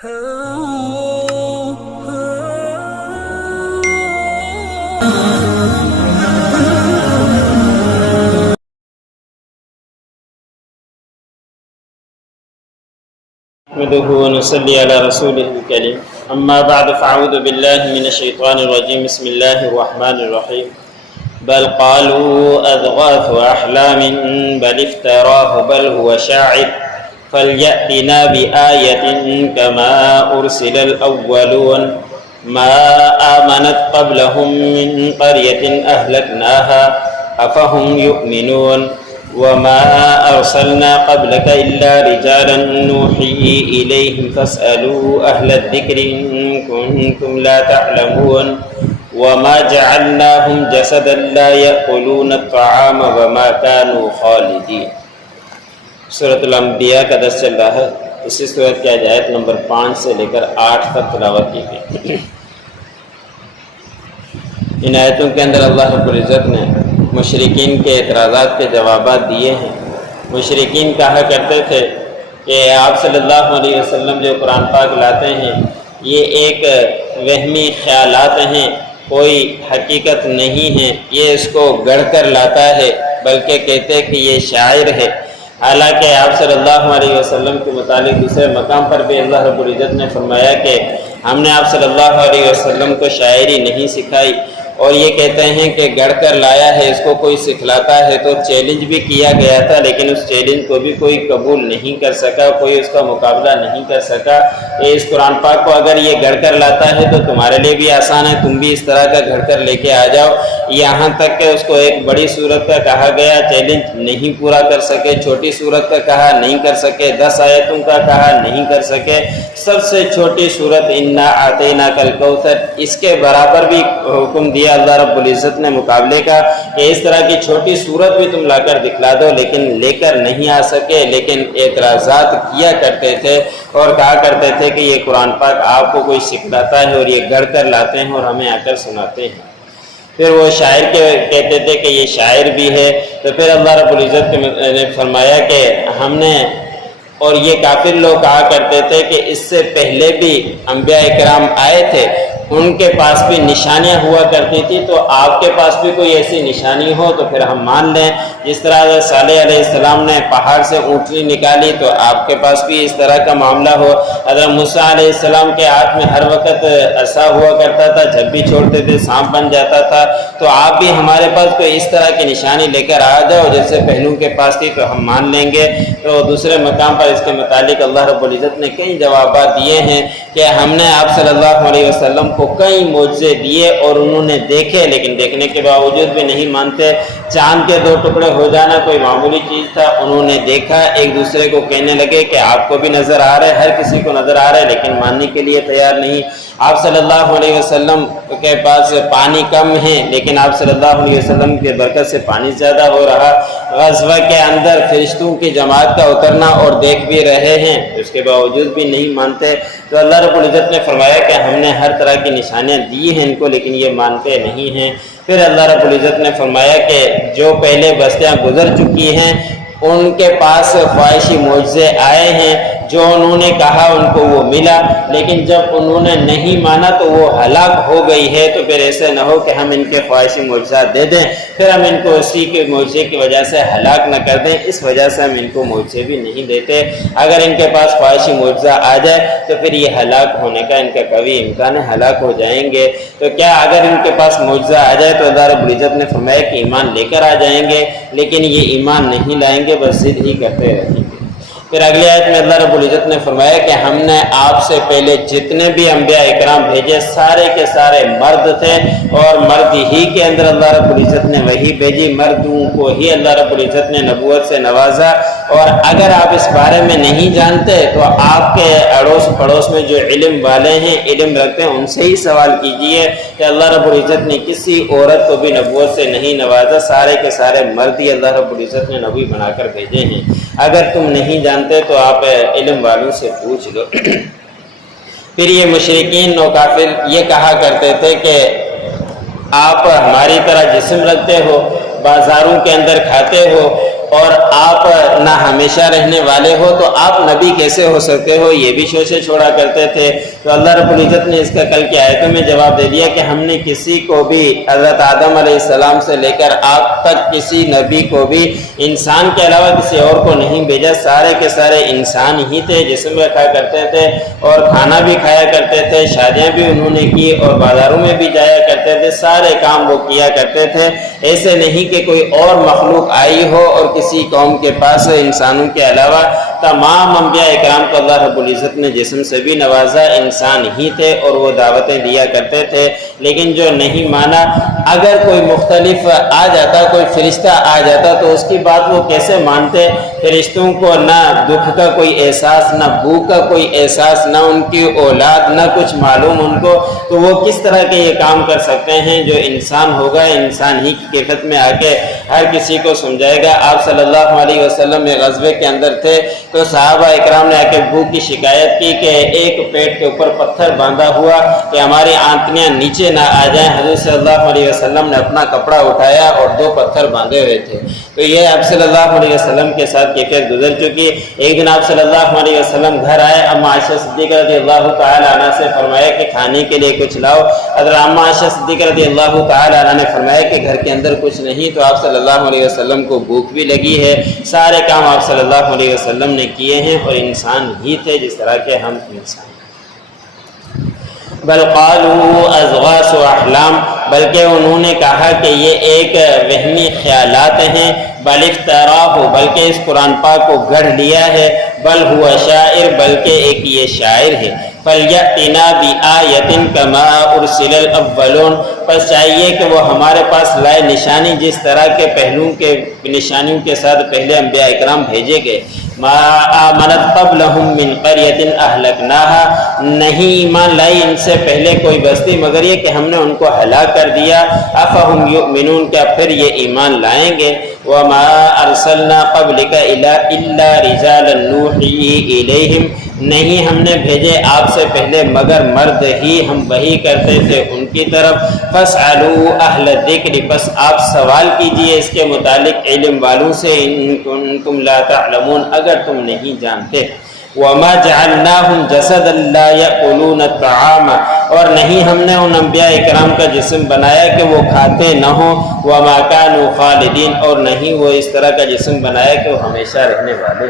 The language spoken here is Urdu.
نحمده ونصلي على رسوله الكريم اما بعد فاعوذ بالله من الشيطان الرجيم بسم الله الرحمن الرحيم بل قالوا اضغاث احلام بل افتراه بل هو شاعر فليأتنا بآية كما أرسل الأولون ما آمنت قبلهم من قرية أهلكناها أفهم يؤمنون وما أرسلنا قبلك إلا رجالا نوحي إليهم فاسألوا أهل الذكر إن كنتم لا تعلمون وما جعلناهم جسدا لا يأكلون الطعام وما كانوا خالدين۔ سورۃ الانبیاء کا درس چل رہا ہے۔ اسی سورت کی آیت نمبر 5 سے لے کر 8 تک تلاوت کی گئی۔ ان آیتوں کے اندر اللہ رب العزت نے مشرکین کے اعتراضات کے جوابات دیے ہیں۔ مشرکین کہا کرتے تھے کہ آپ صلی اللہ علیہ وسلم جو قرآن پاک لاتے ہیں یہ ایک وہمی خیالات ہیں، کوئی حقیقت نہیں ہے، یہ اس کو گڑھ کر لاتا ہے، بلکہ کہتے کہ یہ شاعر ہے۔ حالانکہ آپ صلی اللہ علیہ وسلم کے متعلق دوسرے مقام پر بھی اللہ رب العزت نے فرمایا کہ ہم نے آپ صلی اللہ علیہ وسلم کو شاعری نہیں سکھائی، اور یہ کہتے ہیں کہ گڑھ کر لایا ہے، اس کو کوئی سکھلاتا ہے۔ تو چیلنج بھی کیا گیا تھا، لیکن اس چیلنج کو بھی کوئی قبول نہیں کر سکا، کوئی اس کا مقابلہ نہیں کر سکا کہ اس قرآن پاک کو اگر یہ گڑھ کر لاتا ہے تو تمہارے لیے بھی آسان ہے، تم بھی اس طرح کا گھڑ کر لے کے آ جاؤ۔ یہاں تک کہ اس کو ایک بڑی صورت کا کہا گیا، چیلنج نہیں پورا کر سکے، چھوٹی صورت کا کہا نہیں کر سکے، 10 آیتوں کا کہا نہیں کر سکے، سب سے چھوٹی صورت انا اعطیناک الکوثر اس کے برابر بھی حکم دیا اللہ رب العزت نے مقابلے کا کہ اس طرح کی چھوٹی صورت بھی تم لا کر دکھلا دو، لیکن لے کر نہیں آ سکے۔ لیکن اعتراضات کیا کرتے تھے اور کہا کرتے تھے کہ یہ قرآن پاک آپ کو کوئی سکھلاتا ہے اور یہ گڑھ کر لاتے ہیں اور ہمیں آ کر سناتے ہیں۔ پھر وہ شاعر کہتے تھے کہ یہ شاعر بھی ہے۔ تو پھر اللہ رب العزت نے فرمایا کہ ہم نے، اور یہ کافر لوگ کہا کرتے تھے کہ اس سے پہلے بھی انبیاء کرام آئے تھے، ان کے پاس بھی نشانیاں ہوا کرتی تھی، تو آپ کے پاس بھی کوئی ایسی نشانی ہو تو پھر ہم مان لیں۔ جس طرح صالح علیہ السلام نے پہاڑ سے اونٹنی نکالی تو آپ کے پاس بھی اس طرح کا معاملہ ہو۔ حضرت موسیٰ علیہ السلام کے ہاتھ میں ہر وقت عصا ہوا کرتا تھا، جب بھی چھوڑتے تھے سانپ بن جاتا تھا، تو آپ بھی ہمارے پاس کوئی اس طرح کی نشانی لے کر آ جاؤ جیسے پہلوں کے پاس تھی تو ہم مان لیں گے۔ تو دوسرے مقام پر اس کے متعلق اللہ رب العزت نے کئی جوابات دیے ہیں کہ ہم نے آپ صلی اللہ علیہ وسلم کو کئی معجزے دیے اور انہوں نے دیکھے، لیکن دیکھنے کے باوجود بھی نہیں مانتے۔ چاند کے 2 ٹکڑے ہو جانا کوئی معمولی چیز تھا، انہوں نے دیکھا، ایک دوسرے کو کہنے لگے کہ آپ کو بھی نظر آ رہے، ہر کسی کو نظر آ رہے، لیکن ماننے کے لیے تیار نہیں۔ آپ صلی اللہ علیہ وسلم کے پاس پانی کم ہے، لیکن آپ صلی اللہ علیہ وسلم کے برکت سے پانی زیادہ ہو رہا۔ غزوہ کے اندر فرشتوں کی جماعت کا اترنا اور دیکھ بھی رہے ہیں، اس کے باوجود بھی نہیں مانتے۔ تو اللہ رب العزت نے فرمایا کہ ہم نے ہر طرح کی نشانیاں دی ہیں ان کو، لیکن یہ مانتے نہیں ہیں۔ پھر اللہ رب العزت نے فرمایا کہ جو پہلے بستیاں گزر چکی ہیں ان کے پاس خواہشی معجزے آئے ہیں، جو انہوں نے کہا ان کو وہ ملا، لیکن جب انہوں نے نہیں مانا تو وہ ہلاک ہو گئی ہے۔ تو پھر ایسے نہ ہو کہ ہم ان کے خواہشی معجزات دے دیں، پھر ہم ان کو اسی کے معجزے کی وجہ سے ہلاک نہ کر دیں، اس وجہ سے ہم ان کو معجزے بھی نہیں دیتے۔ اگر ان کے پاس خواہشی معجزہ آ جائے تو پھر یہ ہلاک ہونے کا ان کا قوی امکان ہے، ہلاک ہو جائیں گے۔ تو کیا اگر ان کے پاس معجزہ آ جائے تو اللہ رب العزت نے فرمایا کہ ایمان لے کر آ جائیں گے، لیکن یہ ایمان نہیں لائیں گے، بس ضد ہی کرتے رہیں گے۔ پھر اگلی آیت میں اللہ رب العزت نے فرمایا کہ ہم نے آپ سے پہلے جتنے بھی انبیاء اکرام بھیجے سارے کے سارے مرد تھے، اور مرد ہی کے اندر اللہ رب العزت نے وحی بھیجی، مردوں کو ہی اللہ رب العزت نے نبوت سے نوازا۔ اور اگر آپ اس بارے میں نہیں جانتے تو آپ کے اڑوس پڑوس میں جو علم والے ہیں، علم رکھتے ہیں، ان سے ہی سوال کیجئے کہ اللہ رب العزت نے کسی عورت کو بھی نبوت سے نہیں نوازا، سارے کے سارے مرد ہی اللہ رب العزت نے نبی بنا کر بھیجے ہیں۔ اگر تم نہیں جانتے تو آپ علم والوں سے پوچھ لو۔ پھر یہ مشرکین و کافر یہ کہا کرتے تھے کہ آپ ہماری طرح جسم رکھتے ہو، بازاروں کے اندر کھاتے ہو، اور آپ نہ ہمیشہ رہنے والے ہو تو آپ نبی کیسے ہو سکتے ہو، یہ بھی شوشے چھوڑا کرتے تھے۔ تو اللہ رب العزت نے اس کا کل کی آیتوں میں جواب دے دیا کہ ہم نے کسی کو بھی حضرت آدم علیہ السلام سے لے کر آپ تک کسی نبی کو بھی انسان کے علاوہ کسی اور کو نہیں بھیجا، سارے کے سارے انسان ہی تھے، جسم رکھا کرتے تھے اور کھانا بھی کھایا کرتے تھے، شادیاں بھی انہوں نے کی اور بازاروں میں بھی جایا کرتے تھے، سارے کام وہ کیا کرتے تھے۔ ایسے نہیں کہ کوئی اور مخلوق آئی ہو اور کسی قوم کے پاس انسانوں کے علاوہ تمام انبیاء اکرام کو اللہ رب العزت نے جسم سے بھی نوازا، انسان ہی تھے اور وہ دعوتیں دیا کرتے تھے۔ لیکن جو نہیں مانا، اگر کوئی مختلف آ جاتا، کوئی فرشتہ آ جاتا تو اس کی بات وہ کیسے مانتے؟ فرشتوں کو نہ دکھ کا کوئی احساس، نہ بھوک کا کوئی احساس، نہ ان کی اولاد، نہ کچھ معلوم ان کو، تو وہ کس طرح کے یہ کام کر سکتے ہیں؟ جو انسان ہوگا انسان ہی کی کیفیت میں آ کے ہر کسی کو سمجھائے گا۔ آپ صلی اللہ علیہ وسلم میں غزوے کے اندر تھے تو صحابہ اکرام نے آ کے بھوک کی شکایت کی کہ ایک پیٹ کے اوپر پتھر باندھا ہوا کہ ہماری آنتیاں نیچے نہ آ جائیں۔ حضور صلی اللہ علیہ وسلم نے اپنا کپڑا اٹھایا اور 2 پتھر باندھے ہوئے تھے۔ تو یہ آپ صلی اللہ علیہ وسلم کے ساتھ کیفیت گزر چکی۔ ایک دن آپ صلی اللہ علیہ وسلم گھر آئے، اما عائشہ صدیقہ رضی اللہ تعالی عنہ سے فرمایا کہ کھانے کے لیے کچھ لاؤ۔ حضرت اما عائشہ صدیقہ رضی اللہ تعالی عنہ نے فرمایا کہ گھر کے اندر کچھ نہیں، تو آپ صلی اللہ علیہ وسلم کو بھوک بھی لگی ہے۔ سارے کام آپ صلی اللہ علیہ وسلم نے کیے ہیں اور انسان ہی تھے جس طرح کے ہم انسان۔ بل قالوا اضغاث احلام، بلکہ انہوں نے کہا کہ یہ ایک وہمی خیالات ہیں۔ بل افتراہ، بلکہ اس قرآن پاک کو گڑھ لیا ہے۔ بل ہوا شاعر، بلکہ ایک یہ شاعر ہے۔ فَلْيَأْتِنَا بِآیَةٍ كَمَا أُرْسِلَ الْأَوَّلُونَ، پس چاہیے کہ وہ ہمارے پاس لائے نشانی جس طرح کے پہلوں کے نشانیوں کے ساتھ پہلے انبیاء اکرام بھیجے گئے۔ ما آمنت قبلہم من قریۃ اہلکناہا، نہیں ایمان لائی ان سے پہلے کوئی بستی مگر یہ کہ ہم نے ان کو ہلاک کر دیا۔ افہم یؤمنون، کیا پھر یہ ایمان لائیں گے؟ وما ارسلنا قبلک الا رجالا نوحی الیہم، نہیں ہم نے بھیجے آپ سے پہلے مگر مرد ہی ہم وحی کرتے تھے ان کی طرف۔ فاسألوا اہل الذکر، پس آپ سوال کیجئے اس کے متعلق علم والوں سے، ان کنتم لا تعلمون، اگر تم نہیں جانتے۔ وما جعلناہم جسدا لا یأکلون الطعام، اور نہیں ہم نے ان انبیاء اکرام کا جسم بنایا کہ وہ کھاتے نہ ہوں۔ وما کانوا خالدین، اور نہیں وہ اس طرح کا جسم بنایا کہ وہ ہمیشہ رہنے والے۔